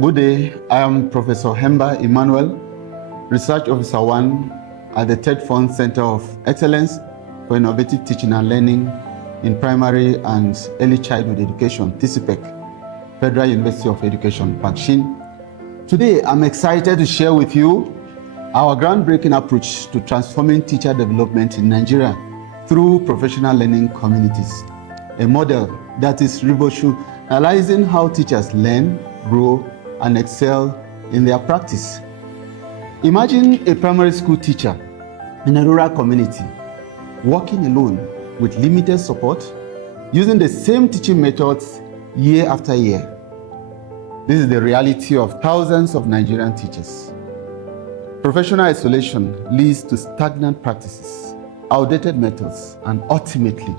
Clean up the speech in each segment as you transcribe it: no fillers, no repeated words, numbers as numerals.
Good day, I am Professor Hemba Emmanuel, Research Officer 1 at the TETFund Centre of Excellence for Innovative Teaching and Learning in Primary and Early Childhood Education, TCPEC, Federal University of Education, Pankshin. Today, I'm excited to share with you our groundbreaking approach to transforming teacher development in Nigeria through professional learning communities, a model that is revolutionizing how teachers learn, grow, and excel in their practice. Imagine a primary school teacher in a rural community working alone with limited support, using the same teaching methods year after year. This is the reality of thousands of Nigerian teachers. Professional isolation leads to stagnant practices, outdated methods, and ultimately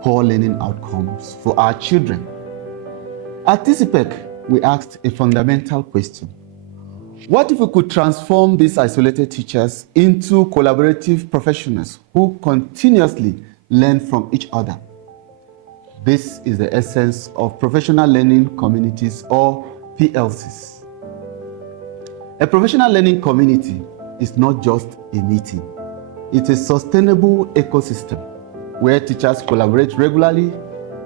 poor learning outcomes for our children. At TCPEC, we asked a fundamental question. What if we could transform these isolated teachers into collaborative professionals who continuously learn from each other? This is the essence of professional learning communities, or PLCs. A professional learning community is not just a meeting. It's a sustainable ecosystem where teachers collaborate regularly,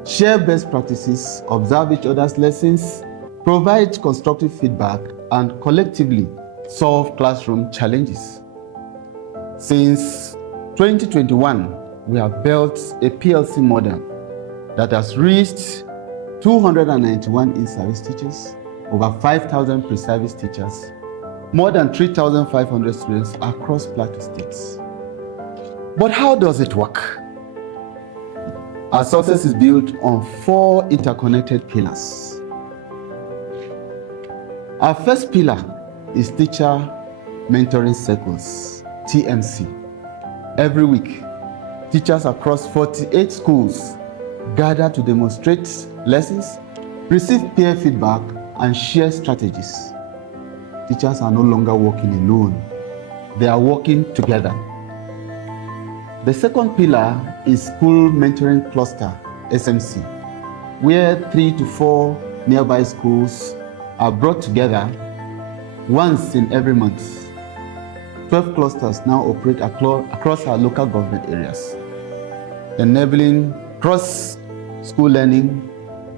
share best practices, observe each other's lessons, provide constructive feedback, and collectively solve classroom challenges. Since 2021, we have built a PLC model that has reached 291 in-service teachers, over 5,000 pre-service teachers, more than 3,500 students across Plateau State. But how does it work? Our success is built on 4 interconnected pillars. Our first pillar is Teacher Mentoring Circles, TMC. Every week, teachers across 48 schools gather to demonstrate lessons, receive peer feedback, and share strategies. Teachers are no longer working alone. They are working together. The second pillar is School Mentoring Cluster, SMC, where 3 to 4 nearby schools are brought together once in every month. 12 clusters now operate across our local government areas, enabling cross-school learning.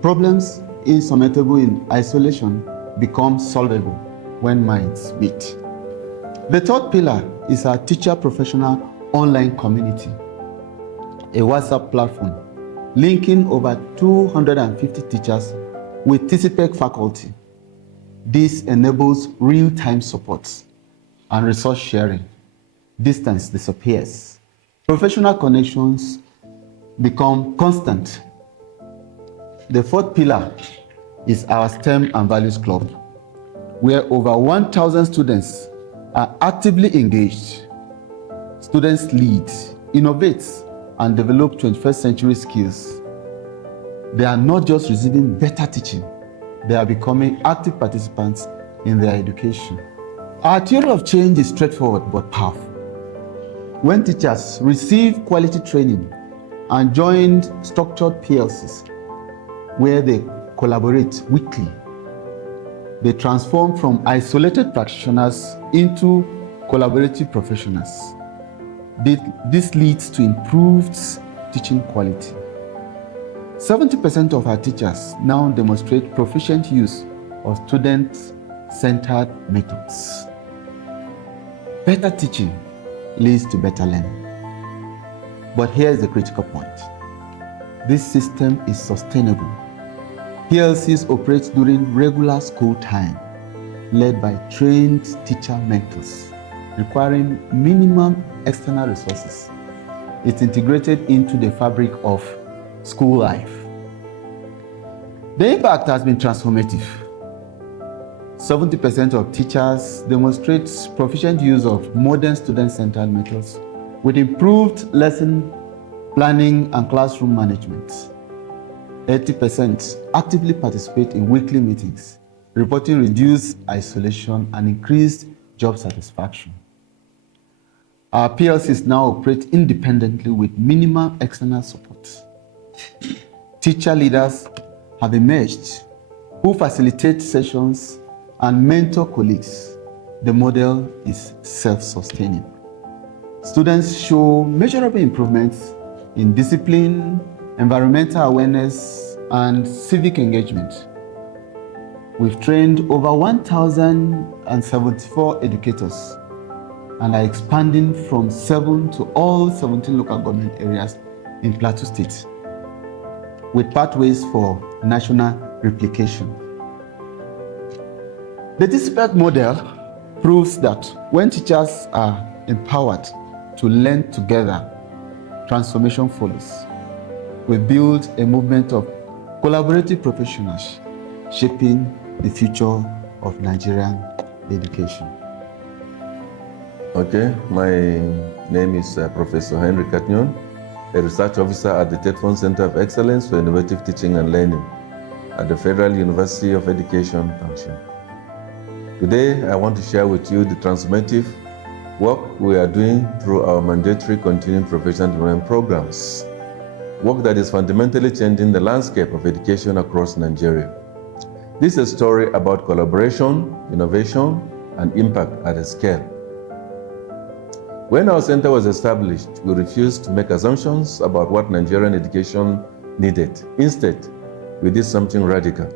Problems insurmountable in isolation become solvable when minds meet. The third pillar is our Teacher Professional Online Community, a WhatsApp platform linking over 250 teachers with TCPEC faculty. This enables real-time support and resource sharing. Distance disappears. Professional connections become constant. The fourth pillar is our STEM and Values Club, where over 1,000 students are actively engaged. Students lead, innovate, and develop 21st century skills. They are not just receiving better teaching, they are becoming active participants in their education. Our theory of change is straightforward but powerful. When teachers receive quality training and join structured PLCs where they collaborate weekly, they transform from isolated practitioners into collaborative professionals. This leads to improved teaching quality. 70% of our teachers now demonstrate proficient use of student-centered methods. Better teaching leads to better learning. But here is the critical point. This system is sustainable. PLCs operate during regular school time, led by trained teacher mentors, requiring minimum external resources. It's integrated into the fabric of school life. The impact has been transformative. 70% of teachers demonstrate proficient use of modern student-centered methods with improved lesson planning and classroom management. 80% actively participate in weekly meetings, reporting reduced isolation and increased job satisfaction. Our PLCs now operate independently with minimal external support. Teacher leaders have emerged who facilitate sessions, and mentor colleagues, the model is self-sustaining. Students show measurable improvements in discipline, environmental awareness, and civic engagement. We've trained over 1,074 educators and are expanding from 7 to all 17 local government areas in Plateau State, with pathways for national replication. The TETFund model proves that when teachers are empowered to learn together, transformation follows. We build a movement of collaborative professionals shaping the future of Nigerian education. Okay, my name is Professor Henry Katnyon, a research officer at the TETFund Centre of Excellence for Innovative Teaching and Learning at the Federal University of Education, Pankshin. Today, I want to share with you the transformative work we are doing through our mandatory continuing professional development programs, work that is fundamentally changing the landscape of education across Nigeria. This is a story about collaboration, innovation, and impact at a scale. When our center was established, we refused to make assumptions about what Nigerian education needed. Instead, we did something radical.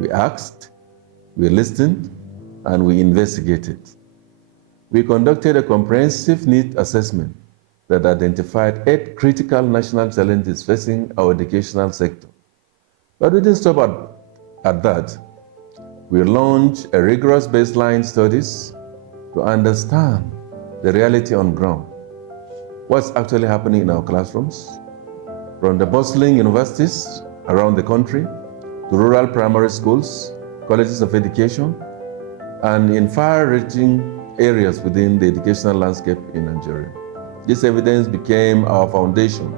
We asked, we listened, and we investigated. We conducted a comprehensive need assessment that identified 8 critical national challenges facing our educational sector. But we didn't stop at that. We launched a rigorous baseline studies to understand the reality on ground. What's actually happening in our classrooms, from the bustling universities around the country to rural primary schools, colleges of education, and in far-reaching areas within the educational landscape in Nigeria. This evidence became our foundation.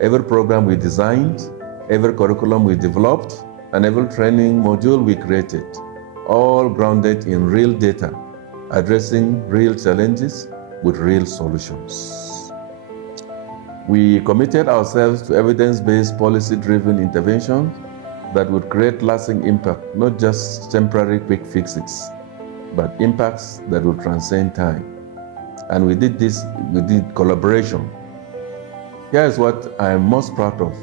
Every program we designed, every curriculum we developed, and every training module we created, all grounded in real data, addressing real challenges with real solutions. We committed ourselves to evidence-based, policy-driven interventions that would create lasting impact, not just temporary quick fixes, but impacts that will transcend time. And we did this, we did collaboration. Here is what I am most proud of.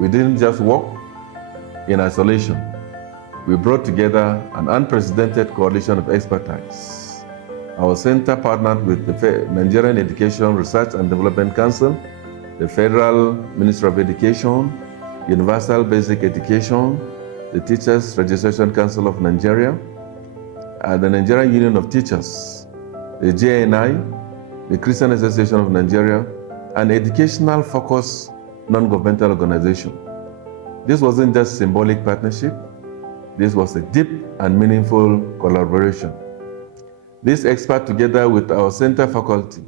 We didn't just work in isolation. We brought together an unprecedented coalition of expertise. Our center partnered with the Nigerian Education Research and Development Council, the Federal Ministry of Education, Universal Basic Education, the Teachers Registration Council of Nigeria, the Nigerian Union of Teachers, the JNI, the Christian Association of Nigeria, and educational-focused non-governmental organization. This wasn't just symbolic partnership. This was a deep and meaningful collaboration. These experts, together with our center faculty,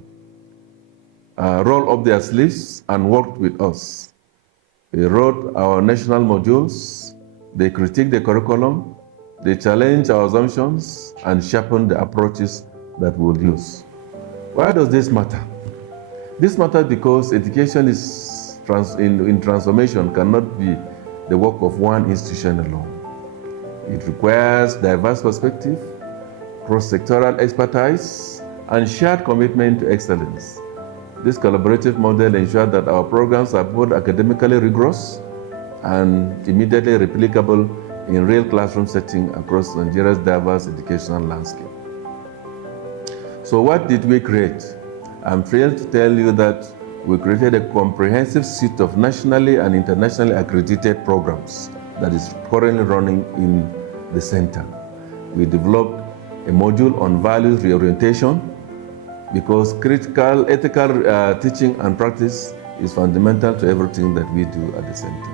rolled up their sleeves and worked with us. They wrote our national modules, they critiqued the curriculum, they challenged our assumptions, and sharpened the approaches that we'll use. Why does this matter? This matters because education is in transformation cannot be the work of one institution alone. It requires diverse perspective, cross-sectoral expertise, and shared commitment to excellence. This collaborative model ensures that our programs are both academically rigorous and immediately replicable in real classroom setting across Nigeria's diverse educational landscape. So what did we create? I'm thrilled to tell you that we created a comprehensive suite of nationally and internationally accredited programs that is currently running in the center. We developed a module on values reorientation because critical ethical teaching and practice is fundamental to everything that we do at the center.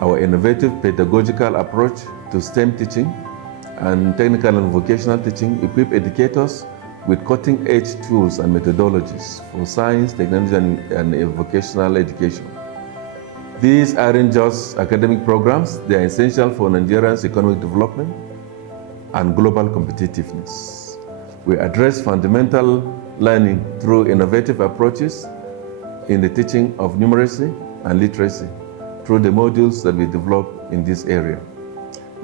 Our innovative pedagogical approach to STEM teaching and technical and vocational teaching equip educators with cutting-edge tools and methodologies for science, technology, and vocational education. These aren't just academic programs, they are essential for Nigeria's economic development and global competitiveness. We address fundamental learning through innovative approaches in the teaching of numeracy and literacy through the modules that we develop in this area.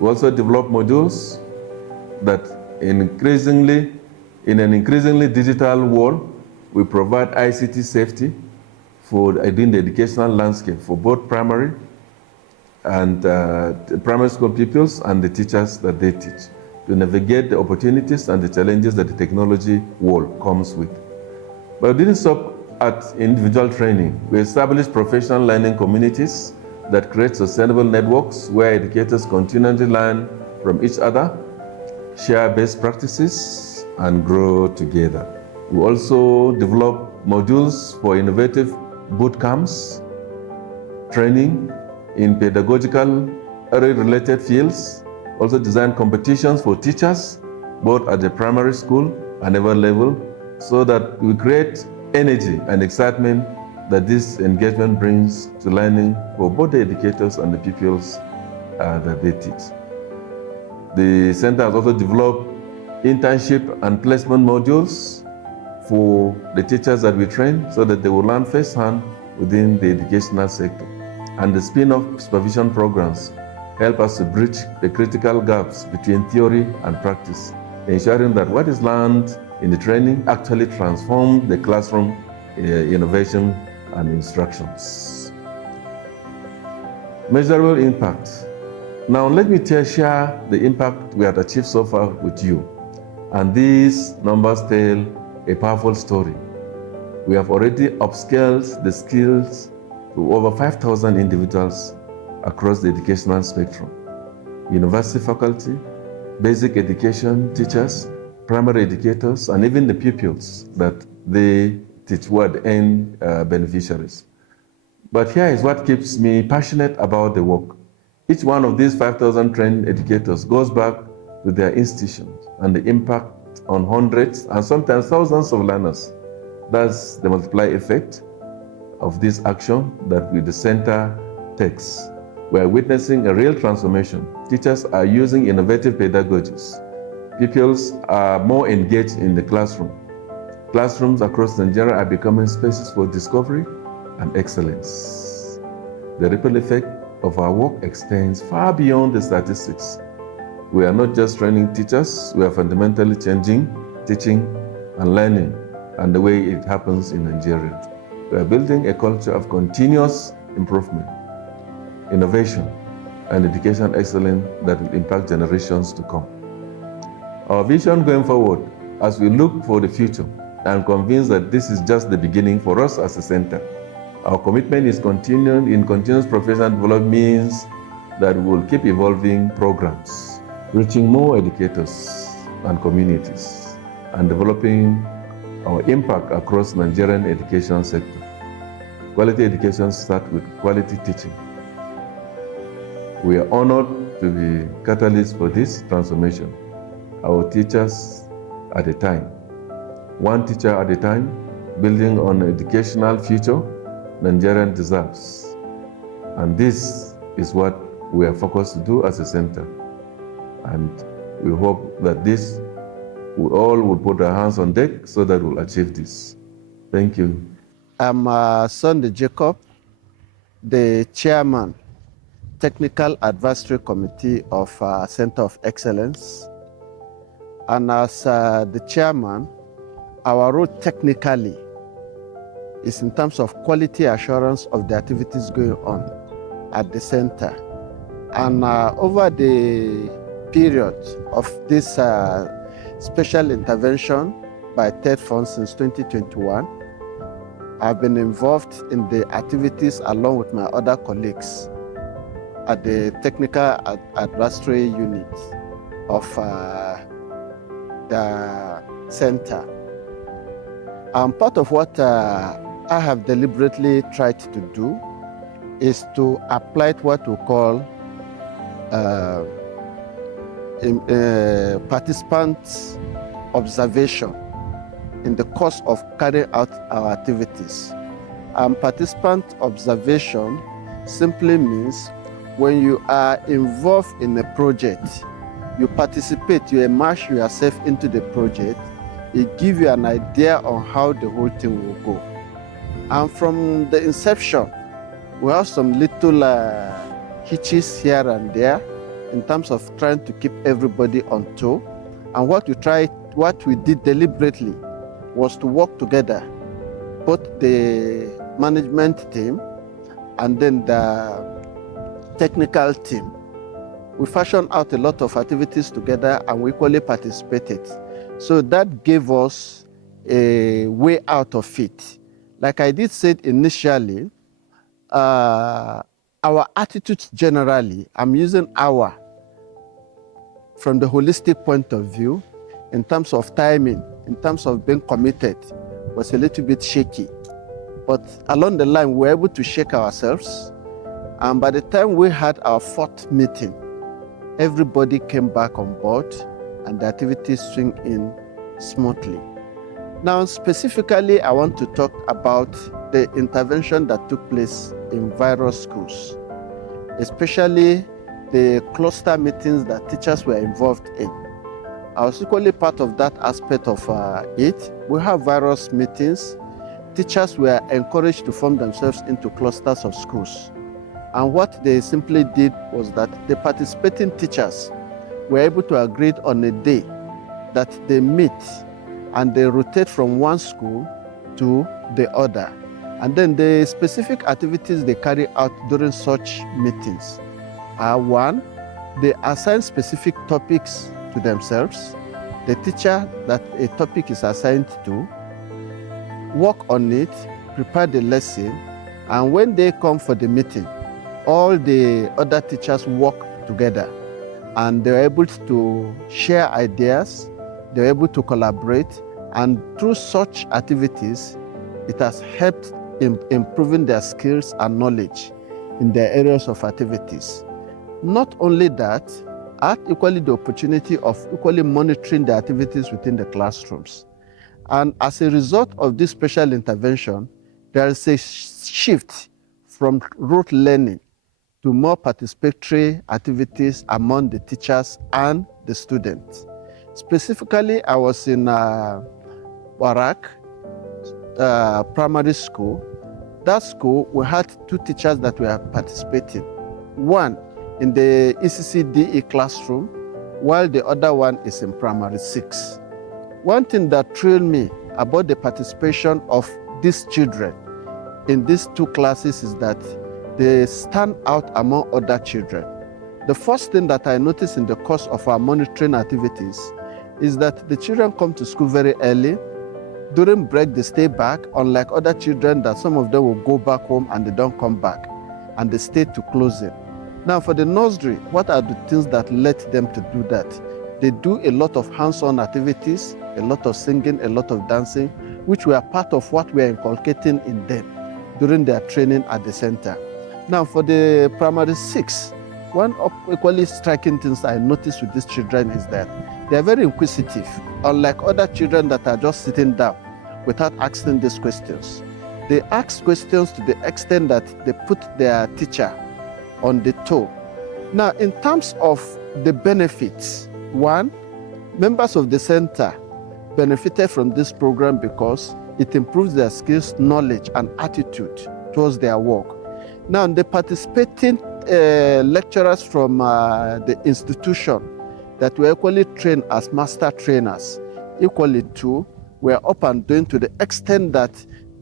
We also develop modules that in an increasingly digital world, we provide ICT safety in the educational landscape for both primary and primary school pupils and the teachers that they teach to navigate the opportunities and the challenges that the technology world comes with. But we didn't stop at individual training. We established professional learning communities that create sustainable networks where educators continually learn from each other, share best practices, and grow together. We also develop modules for innovative boot camps, training in pedagogical related fields, also design competitions for teachers, both at the primary school and other level, so that we create energy and excitement that this engagement brings to learning for both the educators and the pupils that they teach. The center has also developed internship and placement modules for the teachers that we train so that they will learn firsthand within the educational sector. And the spin-off supervision programs help us to bridge the critical gaps between theory and practice, ensuring that what is learned in the training actually transforms the classroom innovation and instructions. Measurable impact. Now let me share the impact we have achieved so far with you. And these numbers tell a powerful story. We have already upscaled the skills to over 5,000 individuals across the educational spectrum. University faculty, basic education teachers, primary educators, and even the pupils that they teach who are the end beneficiaries. But here is what keeps me passionate about the work. Each one of these 5,000 trained educators goes back to their institutions and the impact on hundreds and sometimes thousands of learners. That's the multiplier effect of this action that the center takes. We are witnessing a real transformation. Teachers are using innovative pedagogies. Pupils are more engaged in the classroom. Classrooms across Nigeria are becoming spaces for discovery and excellence. The ripple effect of our work extends far beyond the statistics. We are not just training teachers, we are fundamentally changing teaching and learning and the way it happens in Nigeria. We are building a culture of continuous improvement, innovation, and education excellence that will impact generations to come. Our vision going forward, as we look for the future, I am convinced that this is just the beginning for us as a center. Our commitment is continuous professional development means that we will keep evolving programs, reaching more educators and communities, and developing our impact across Nigerian education sector. Quality education starts with quality teaching. We are honored to be catalysts for this transformation. Our teachers at a time, one teacher at a time, building on an educational future Nigerian deserves. And this is what we are focused to do as a center. And we hope that we all will put our hands on deck so that we'll achieve this. Thank you. I'm Sunday Jacob, the chairman, Technical Advisory Committee of Center of Excellence. And as the chairman, our role technically is in terms of quality assurance of the activities going on at the center. And over the period of this special intervention by TETFund since 2021, I've been involved in the activities along with my other colleagues at the Technical Advisory Unit of the center. And part of what I have deliberately tried to do is to apply what we call participant observation in the course of carrying out our activities. Participant observation simply means when you are involved in a project, you participate, you immerse yourself into the project, it gives you an idea on how the whole thing will go. And from the inception, we have some little hitches here and there, in terms of trying to keep everybody on toe. And what we did deliberately was to work together, both the management team and then the technical team. We fashioned out a lot of activities together and we equally participated. So that gave us a way out of it. Like I did say initially, our attitudes generally, I'm using our from the holistic point of view, in terms of timing, in terms of being committed, was a little bit shaky. But along the line, we were able to shake ourselves. And by the time we had our fourth meeting, everybody came back on board and the activities swing in smoothly. Now, specifically, I want to talk about the intervention that took place in various schools, especially the cluster meetings that teachers were involved in. I was equally part of that aspect of it. We have various meetings. Teachers were encouraged to form themselves into clusters of schools. And what they simply did was that the participating teachers were able to agree on a day that they meet and they rotate from one school to the other. And then the specific activities they carry out during such meetings are: one, they assign specific topics to themselves. The teacher that a topic is assigned to work on it, prepare the lesson, and when they come for the meeting, all the other teachers work together and they're able to share ideas, they're able to collaborate, and through such activities, it has helped in improving their skills and knowledge in their areas of activities. Not only that, I had equally the opportunity of equally monitoring the activities within the classrooms. And as a result of this special intervention, there is a shift from rote learning to more participatory activities among the teachers and the students. Specifically, I was in Warak primary school. That school, we had two teachers that were participating. One in the ECCDE classroom, while the other one is in primary 6. One thing that thrilled me about the participation of these children in these two classes is that they stand out among other children. The first thing that I noticed in the course of our monitoring activities is that the children come to school very early. During break, they stay back, unlike other children that some of them will go back home and they don't come back, and they stay to closing. Now, for the nursery, what are the things that led them to do that? They do a lot of hands-on activities, a lot of singing, a lot of dancing, which were part of what we are inculcating in them during their training at the center. Now, for the primary 6, one of equally striking things I noticed with these children is that they are very inquisitive, unlike other children that are just sitting down without asking these questions. They ask questions to the extent that they put their teacher on the toe. Now, in terms of the benefits, one, members of the center benefited from this program because it improves their skills, knowledge, and attitude towards their work. Now, the participating lecturers from the institution that were equally trained as master trainers, equally too, were up and doing to the extent that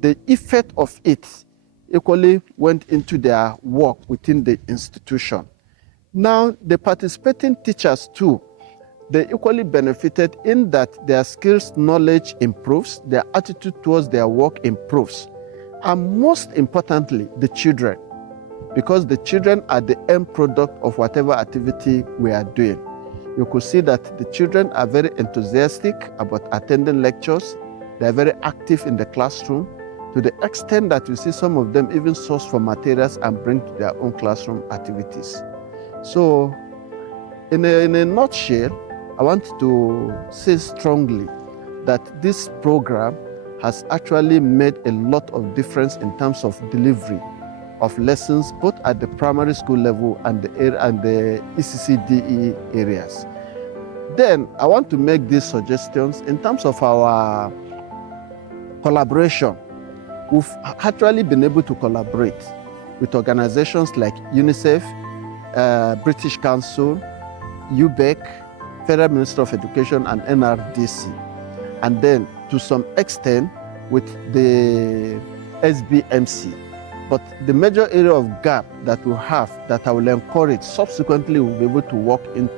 the effect of it equally went into their work within the institution. Now, the participating teachers too, they equally benefited in that their skills, knowledge improves, their attitude towards their work improves. And most importantly, the children, because the children are the end product of whatever activity we are doing. You could see that the children are very enthusiastic about attending lectures. They are very active in the classroom, to the extent that you see some of them even source for materials and bring to their own classroom activities. So, in a nutshell, I want to say strongly that this program has actually made a lot of difference in terms of delivery of lessons, both at the primary school level and the ECCDE areas. Then, I want to make these suggestions in terms of our collaboration. We've actually been able to collaborate with organizations like UNICEF, British Council, UBEC, Federal Ministry of Education, and NRDC. And then to some extent with the SBMC. But the major area of gap that we have that I will encourage subsequently we'll be able to work in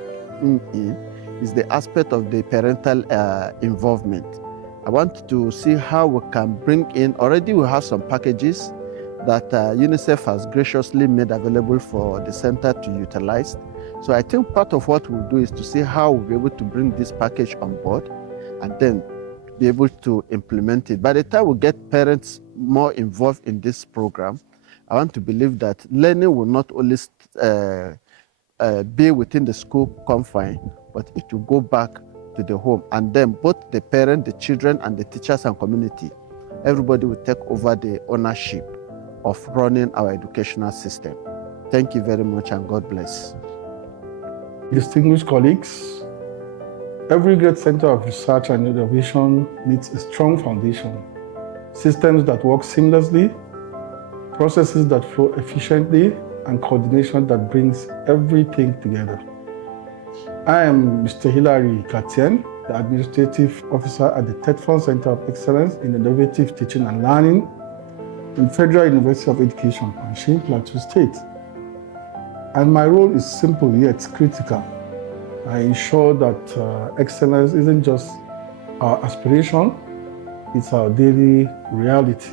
is the aspect of the parental involvement. I want to see how we can bring in, already we have some packages that UNICEF has graciously made available for the center to utilize. So I think part of what we'll do is to see how we'll be able to bring this package on board and then be able to implement it. By the time we get parents more involved in this program, I want to believe that learning will not only be within the school confine, but it will go back to the home. And then both the parent, the children, and the teachers and community, everybody will take over the ownership of running our educational system. Thank you very much, and God bless. Distinguished colleagues, every great center of research and innovation needs a strong foundation, systems that work seamlessly, processes that flow efficiently, and coordination that brings everything together. I am Mr. Hilary Katien, the Administrative Officer at the TETFund Centre of Excellence in Innovative Teaching and Learning in Federal University of Education, Pankshin, Plateau State. And my role is simple yet critical. I ensure that excellence isn't just our aspiration, it's our daily reality.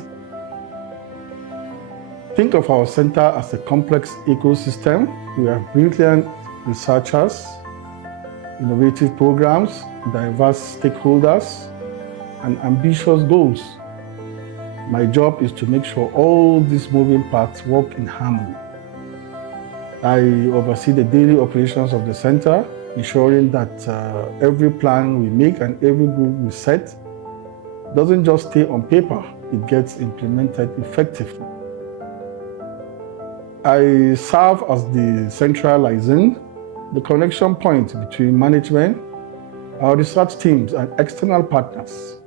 Think of our center as a complex ecosystem. We have brilliant researchers, innovative programs, diverse stakeholders, and ambitious goals. My job is to make sure all these moving parts work in harmony. I oversee the daily operations of the center, ensuring that every plan we make and every goal we set doesn't just stay on paper, it gets implemented effectively. I serve as the central liaison, the connection point between management, our research teams, and external partners.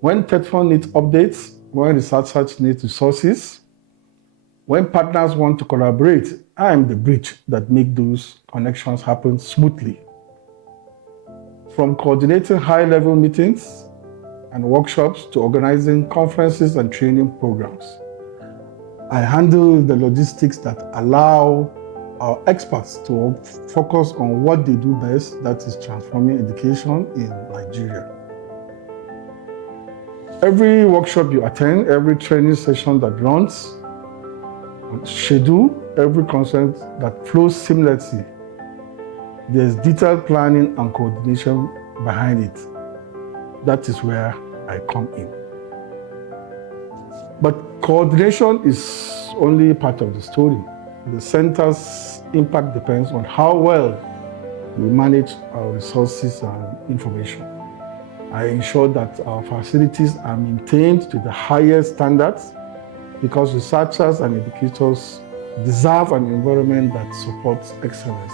When TETFund needs updates, when researchers need resources, when partners want to collaborate, I am the bridge that makes those connections happen smoothly. From coordinating high-level meetings and workshops to organizing conferences and training programs, I handle the logistics that allow our experts to focus on what they do best, that is transforming education in Nigeria. Every workshop you attend, every training session that runs on schedule, every concept that flows seamlessly, there's detailed planning and coordination behind it. That is where I come in. But coordination is only part of the story. The center's impact depends on how well we manage our resources and information. I ensure that our facilities are maintained to the highest standards because researchers and educators deserve an environment that supports excellence.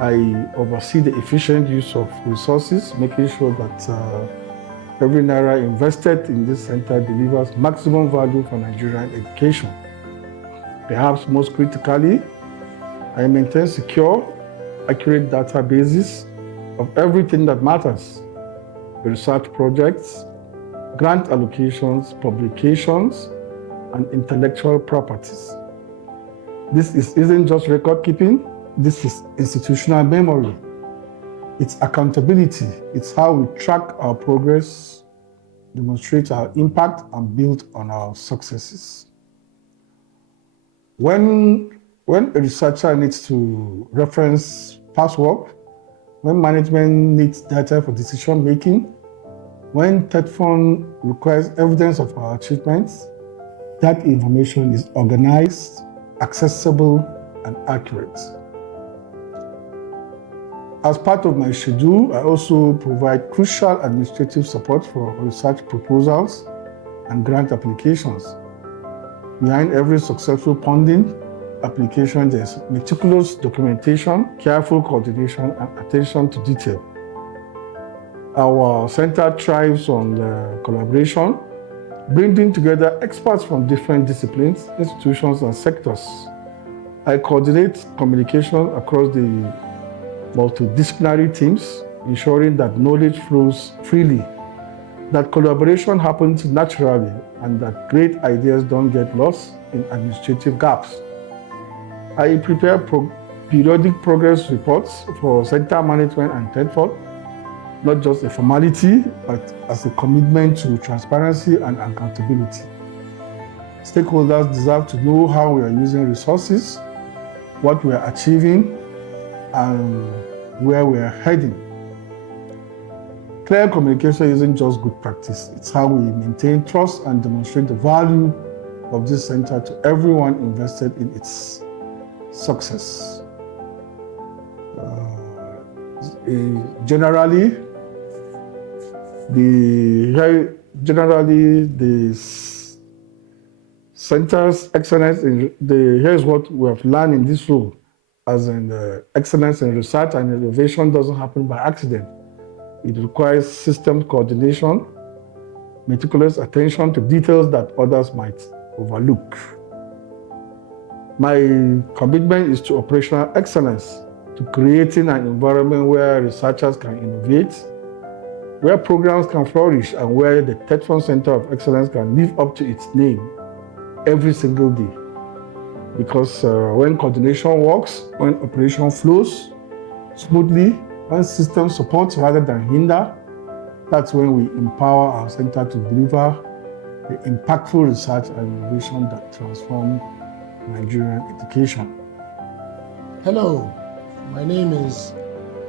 I oversee the efficient use of resources, making sure that every naira invested in this center delivers maximum value for Nigerian education. Perhaps most critically, I maintain secure, accurate databases of everything that matters: research projects, grant allocations, publications, and intellectual properties. This isn't just record keeping, this is institutional memory. It's accountability. It's how we track our progress, demonstrate our impact, and build on our successes. When a researcher needs to reference past work, when management needs data for decision making, when TETFund requires evidence of our achievements, that information is organized, accessible, and accurate. As part of my schedule, I also provide crucial administrative support for research proposals and grant applications. Behind every successful funding application, there's meticulous documentation, careful coordination, and attention to detail. Our center thrives on collaboration, bringing together experts from different disciplines, institutions, and sectors. I coordinate communication across the multidisciplinary teams, ensuring that knowledge flows freely, that collaboration happens naturally, and that great ideas don't get lost in administrative gaps. I prepare periodic progress reports for center management and TETFund, not just a formality, but as a commitment to transparency and accountability. Stakeholders deserve to know how we are using resources, what we are achieving, and where we are heading. Clear communication isn't just good practice, it's how we maintain trust and demonstrate the value of this center to everyone invested in its success. Generally, the center's excellence here's what we have learned in this role, as in excellence in research and innovation doesn't happen by accident. It requires system coordination, meticulous attention to details that others might overlook. My commitment is to operational excellence, to creating an environment where researchers can innovate, where programs can flourish, and where the TETFund Centre of Excellence can live up to its name every single day. Because when coordination works, when operation flows smoothly, when system supports rather than hinder, that's when we empower our center to deliver the impactful research and innovation that transform Nigerian education. Hello, my name is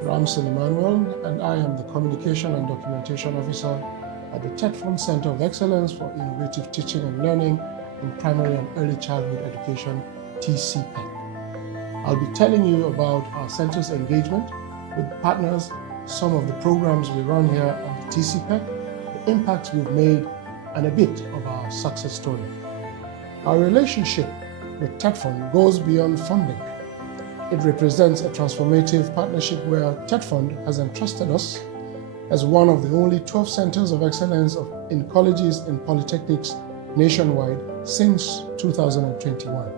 Ramson Emmanuel, and I am the Communication and Documentation Officer at the TETFund Centre of Excellence for Innovative Teaching and Learning in Primary and Early Childhood Education, TCPEC. I'll be telling you about our center's engagement with partners, some of the programs we run here at the TCPEC, the impacts we've made, and a bit of our success story. Our relationship with TETFund goes beyond funding. It represents a transformative partnership where TETFund has entrusted us as one of the only 12 centers of excellence in colleges and polytechnics nationwide since 2021,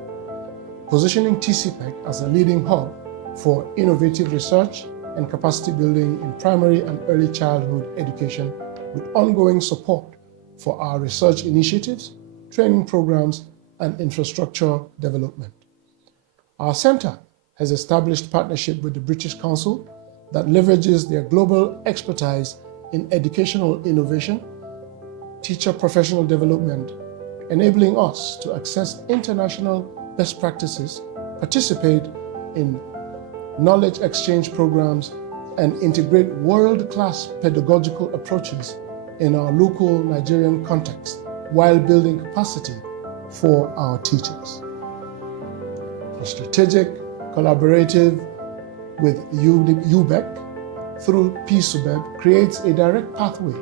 positioning TCPEC as a leading hub for innovative research and capacity building in primary and early childhood education, with ongoing support for our research initiatives, training programs, and infrastructure development. Our center has established partnership with the British Council that leverages their global expertise in educational innovation, teacher professional development, enabling us to access international best practices, participate in knowledge exchange programs, and integrate world-class pedagogical approaches in our local Nigerian context while building capacity for our teachers. For strategic, collaborative with UBEC through PSUBEB creates a direct pathway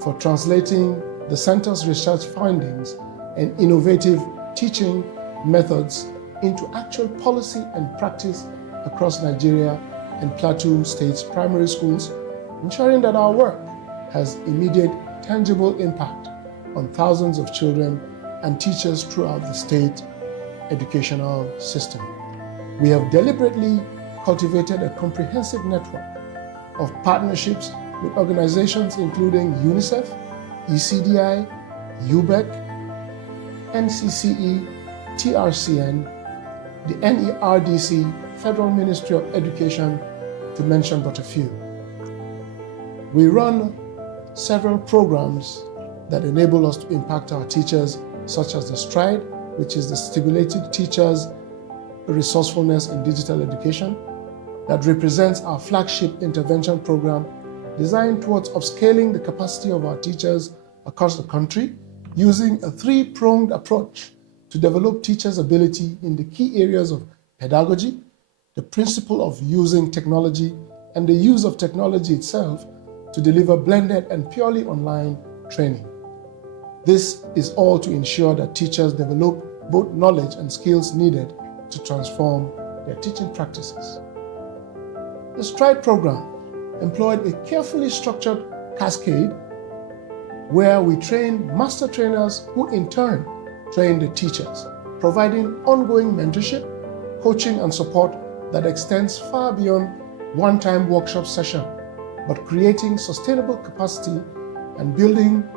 for translating the center's research findings and innovative teaching methods into actual policy and practice across Nigeria and Plateau State's primary schools, ensuring that our work has immediate, tangible impact on thousands of children and teachers throughout the state educational system. We have deliberately cultivated a comprehensive network of partnerships with organizations including UNICEF, ECDI, UBEC, NCCE, TRCN, the NERDC, Federal Ministry of Education, to mention but a few. We run several programs that enable us to impact our teachers, such as the STRIDE, which is the Stimulated Teachers Resourcefulness in Digital Education, that represents our flagship intervention program designed towards upscaling the capacity of our teachers across the country using a three-pronged approach to develop teachers' ability in the key areas of pedagogy, the principle of using technology, and the use of technology itself to deliver blended and purely online training. This is all to ensure that teachers develop both knowledge and skills needed to transform their teaching practices. The STRIDE program employed a carefully structured cascade where we train master trainers who in turn train the teachers, providing ongoing mentorship, coaching, and support that extends far beyond one-time workshop session, but creating sustainable capacity and building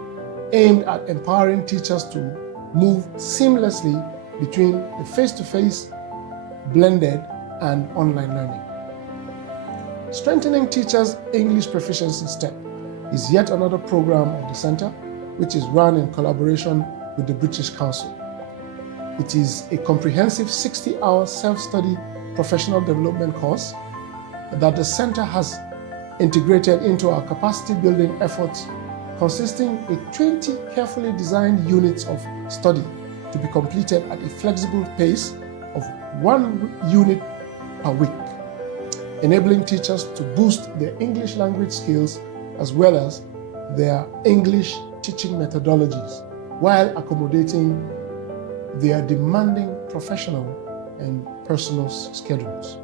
aimed at empowering teachers to move seamlessly between the face-to-face, blended, and online learning. Strengthening teachers' English proficiency STEP is yet another program of the Centre, which is run in collaboration with the British Council. It is a comprehensive 60-hour self-study professional development course that the Centre has integrated into our capacity building efforts, consisting of 20 carefully designed units of study to be completed at a flexible pace of 1 unit per week, enabling teachers to boost their English language skills as well as their English teaching methodologies while accommodating their demanding professional and personal schedules.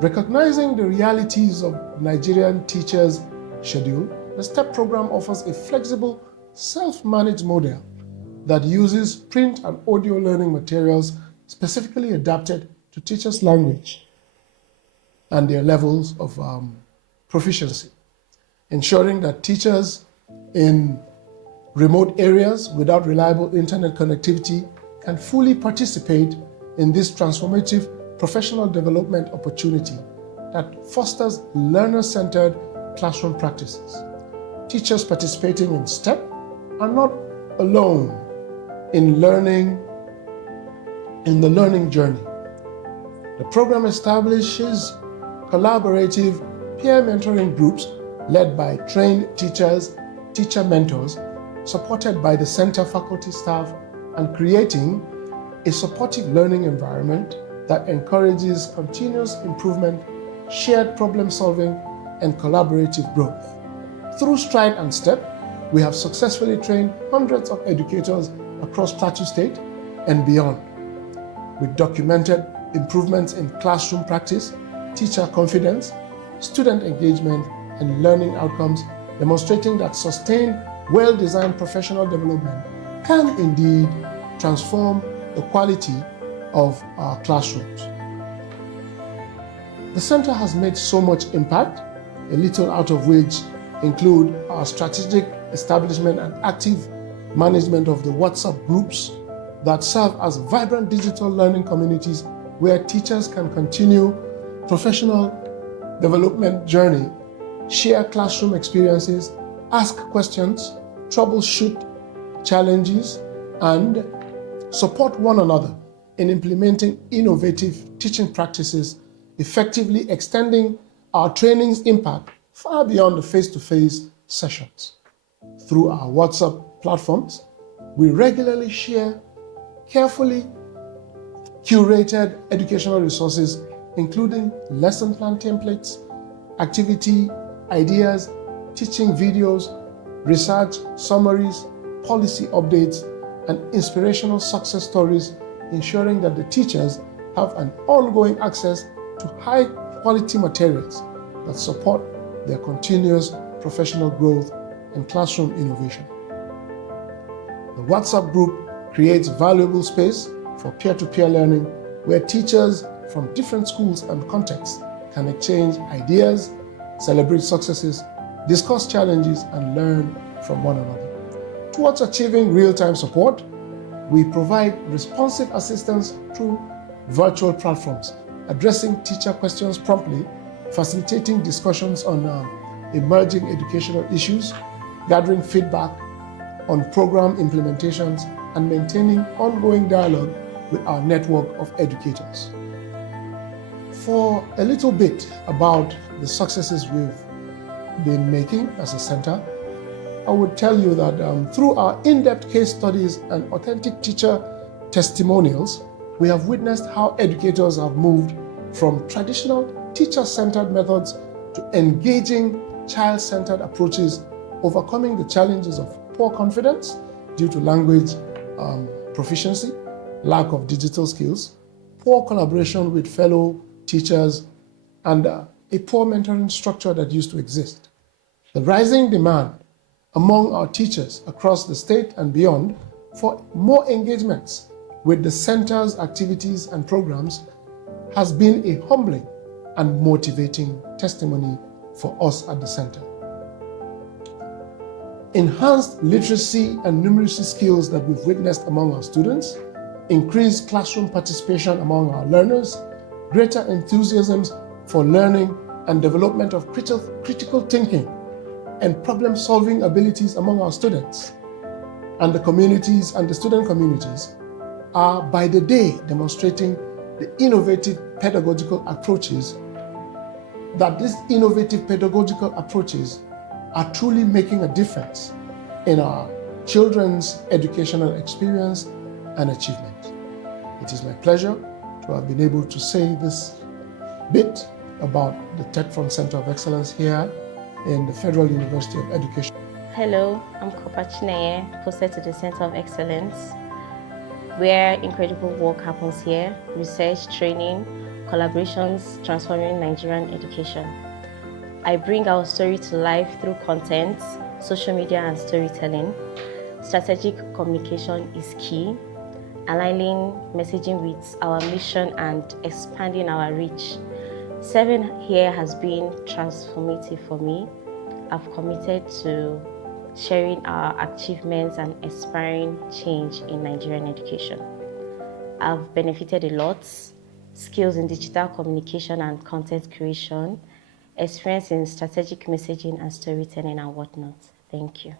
Recognizing the realities of Nigerian teachers' schedule, the STEP program offers a flexible, self-managed model that uses print and audio learning materials specifically adapted to teachers' language and their levels of proficiency, ensuring that teachers in remote areas without reliable internet connectivity can fully participate in this transformative professional development opportunity that fosters learner-centered classroom practices. Teachers participating in STEP are not alone in the learning journey. The program establishes collaborative peer mentoring groups led by trained teachers, teacher mentors, supported by the center faculty staff, and creating a supportive learning environment that encourages continuous improvement, shared problem solving, and collaborative growth. Through Stride and STEP, we have successfully trained hundreds of educators across Plateau State and beyond, with documented improvements in classroom practice, teacher confidence, student engagement, and learning outcomes, demonstrating that sustained, well-designed professional development can indeed transform the quality of our classrooms. The Centre has made so much impact, a little out of which include our strategic establishment and active management of the WhatsApp groups that serve as vibrant digital learning communities where teachers can continue professional development journey, share classroom experiences, ask questions, troubleshoot challenges, and support one another in implementing innovative teaching practices, effectively extending our training's impact far beyond the face-to-face sessions. Through our WhatsApp platforms, we regularly share carefully curated educational resources, including lesson plan templates, activity ideas, teaching videos, research summaries, policy updates, and inspirational success stories, ensuring that the teachers have an ongoing access to high-quality materials that support their continuous professional growth and classroom innovation. The WhatsApp group creates valuable space for peer-to-peer learning where teachers from different schools and contexts can exchange ideas, celebrate successes, discuss challenges, and learn from one another. Towards achieving real-time support, we provide responsive assistance through virtual platforms, addressing teacher questions promptly, facilitating discussions on emerging educational issues, gathering feedback on program implementations, and maintaining ongoing dialogue with our network of educators. For a little bit about the successes we've been making as a center, I would tell you that through our in-depth case studies and authentic teacher testimonials, we have witnessed how educators have moved from traditional teacher-centered methods to engaging child-centered approaches, overcoming the challenges of poor confidence due to language proficiency, lack of digital skills, poor collaboration with fellow teachers, and a poor mentoring structure that used to exist. The rising demand among our teachers across the state and beyond for more engagements with the center's activities and programs has been a humbling and motivating testimony for us at the center. Enhanced literacy and numeracy skills that we've witnessed among our students, increased classroom participation among our learners, greater enthusiasms for learning and development of critical thinking and problem-solving abilities among our students and the communities and the student communities are by the day demonstrating the innovative pedagogical approaches, that these innovative pedagogical approaches are truly making a difference in our children's educational experience and achievement. It is my pleasure to have been able to say this bit about the TETFund Centre of Excellence here in the Federal University of Education. Hello, I'm Kopachineye, posted to the Centre of Excellence, where incredible work happens here: research, training, collaborations, transforming Nigerian education. I bring our story to life through content, social media, and storytelling. Strategic communication is key, aligning messaging with our mission and expanding our reach. Serving here has been transformative for me. I've committed to sharing our achievements and inspiring change in Nigerian education. I've benefited a lot: skills in digital communication and content creation, experience in strategic messaging and storytelling and whatnot. Thank you.